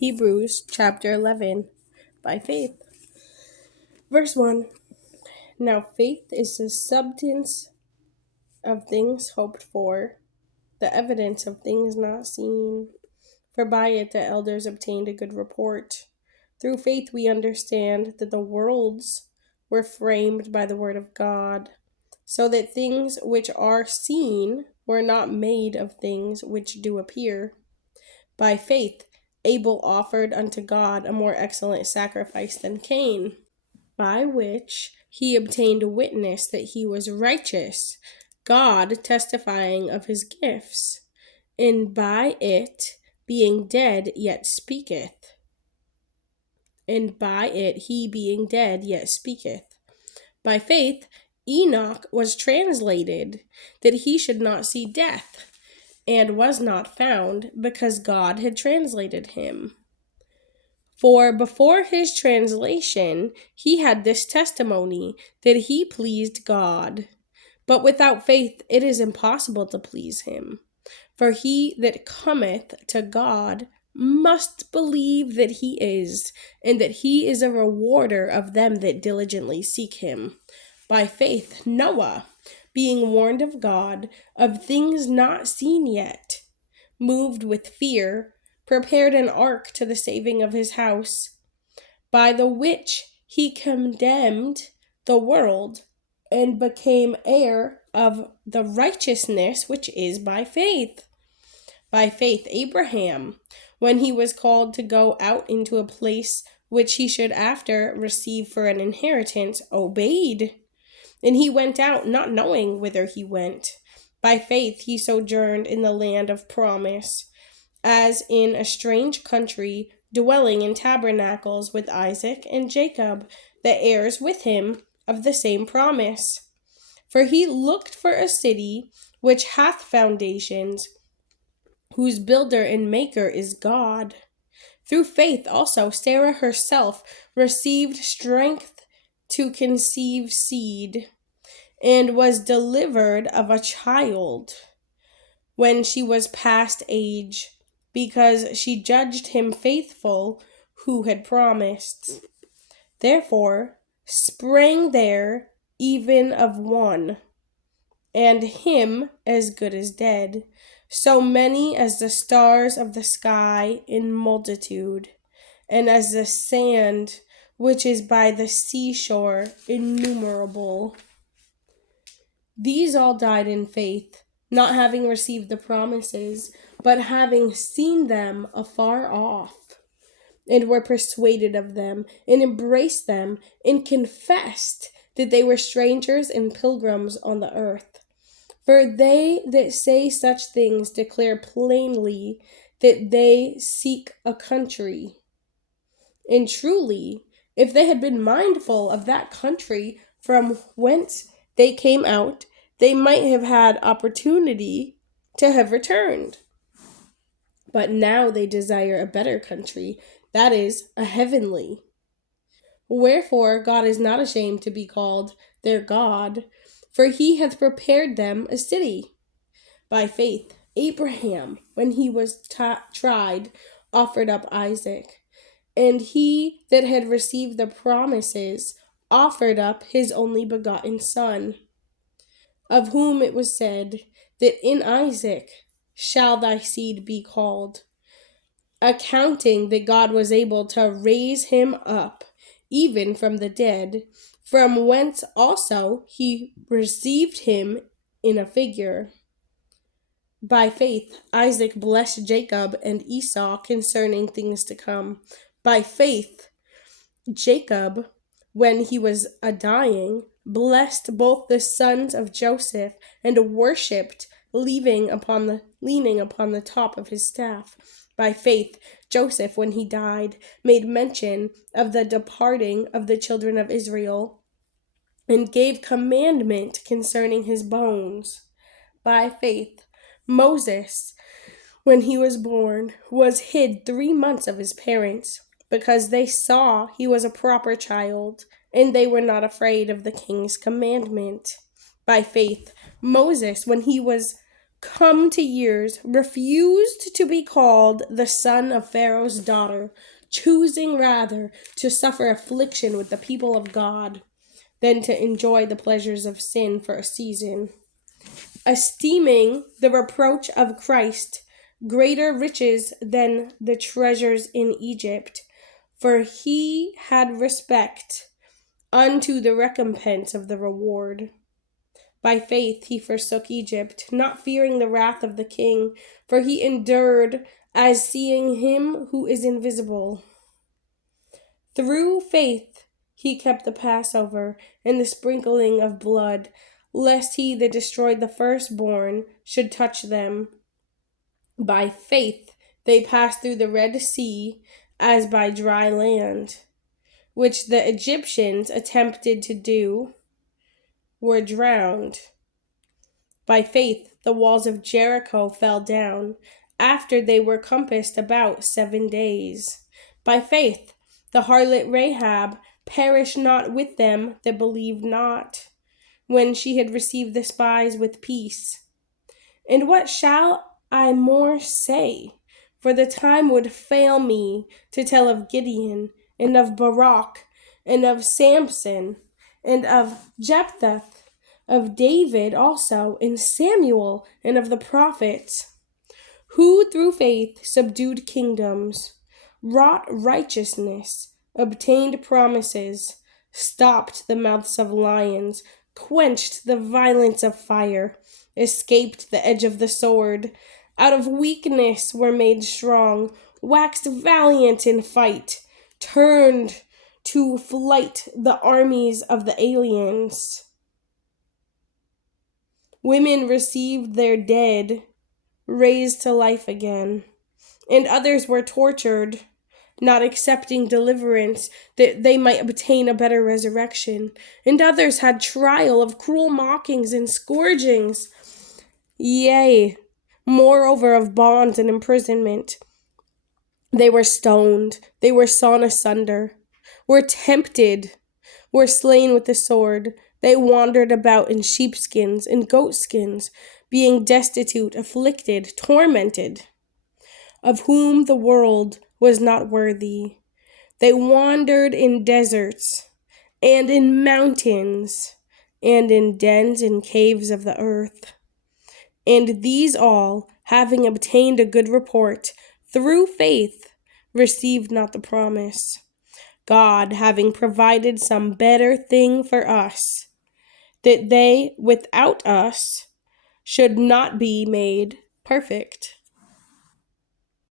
Hebrews chapter 11, by faith. Verse 1. Now faith is the substance of things hoped for, the evidence of things not seen. For by it the elders obtained a good report. Through faith we understand that the worlds were framed by the word of God, so that things which are seen were not made of things which do appear. By faith Abel offered unto God a more excellent sacrifice than Cain, by which he obtained witness that he was righteous, God testifying of his gifts, and by it, being dead, yet speaketh. And by it, he being dead, yet speaketh. By faith, Enoch was translated, that he should not see death, and was not found, because God had translated him. For before his translation, he had this testimony, that he pleased God. But without faith it is impossible to please him. For he that cometh to God must believe that he is, and that he is a rewarder of them that diligently seek him. By faith Noah, being warned of God of things not seen yet, moved with fear, prepared an ark to the saving of his house, by the which he condemned the world, and became heir of the righteousness which is by faith. By faith Abraham, when he was called to go out into a place which he should after receive for an inheritance, obeyed. And he went out not knowing whither he went. By faith he sojourned in the land of promise, as in a strange country, dwelling in tabernacles with Isaac and Jacob, the heirs with him of the same promise. For he looked for a city which hath foundations, whose builder and maker is God. Through faith also Sarah herself received strength to conceive seed, and was delivered of a child when she was past age, because she judged him faithful who had promised. Therefore sprang there even of one, and him as good as dead, so many as the stars of the sky in multitude, and as the sand which is by the seashore innumerable. These all died in faith, not having received the promises, but having seen them afar off, and were persuaded of them, and embraced them, and confessed that they were strangers and pilgrims on the earth. For they that say such things declare plainly that they seek a country. And truly, if they had been mindful of that country from whence they came out, they might have had opportunity to have returned. But now they desire a better country, that is, a heavenly. Wherefore God is not ashamed to be called their God, for he hath prepared them a city. By faith Abraham, when he was tried, offered up Isaac. And he that had received the promises offered up his only begotten son, of whom it was said, that in Isaac shall thy seed be called, accounting that God was able to raise him up even from the dead, from whence also he received him in a figure. By faith Isaac blessed Jacob and Esau concerning things to come. By faith Jacob, when he was a-dying, blessed both the sons of Joseph, and worshipped, leaning upon the top of his staff. By faith Joseph, when he died, made mention of the departing of the children of Israel, and gave commandment concerning his bones. By faith Moses, when he was born, was hid 3 months of his parents, because they saw he was a proper child, and they were not afraid of the king's commandment. By faith Moses, when he was come to years, refused to be called the son of Pharaoh's daughter, choosing rather to suffer affliction with the people of God than to enjoy the pleasures of sin for a season, esteeming the reproach of Christ greater riches than the treasures in Egypt, for he had respect unto the recompense of the reward. By faith he forsook Egypt, not fearing the wrath of the king, for he endured as seeing him who is invisible. Through faith he kept the Passover and the sprinkling of blood, lest he that destroyed the firstborn should touch them. By faith they passed through the Red Sea as by dry land, which the Egyptians attempted to do, were drowned. By faith the walls of Jericho fell down, after they were compassed about 7 days. By faith the harlot Rahab perished not with them that believed not, when she had received the spies with peace. And what shall I more say? For the time would fail me to tell of Gideon, and of Barak, and of Samson, and of Jephthah, of David also, and Samuel, and of the prophets, who through faith subdued kingdoms, wrought righteousness, obtained promises, stopped the mouths of lions, quenched the violence of fire, escaped the edge of the sword, out of weakness were made strong, waxed valiant in fight, turned to flight the armies of the aliens. Women received their dead, raised to life again, and others were tortured, not accepting deliverance that they might obtain a better resurrection, and others had trial of cruel mockings and scourgings, yea, moreover of bonds and imprisonment. They were stoned, they were sawn asunder, were tempted, were slain with the sword. They wandered about in sheepskins and goatskins, being destitute, afflicted, tormented, of whom the world was not worthy. They wandered in deserts, and in mountains, and in dens and caves of the earth. And these all, having obtained a good report, through faith, received not the promise, God having provided some better thing for us, that they without us should not be made perfect.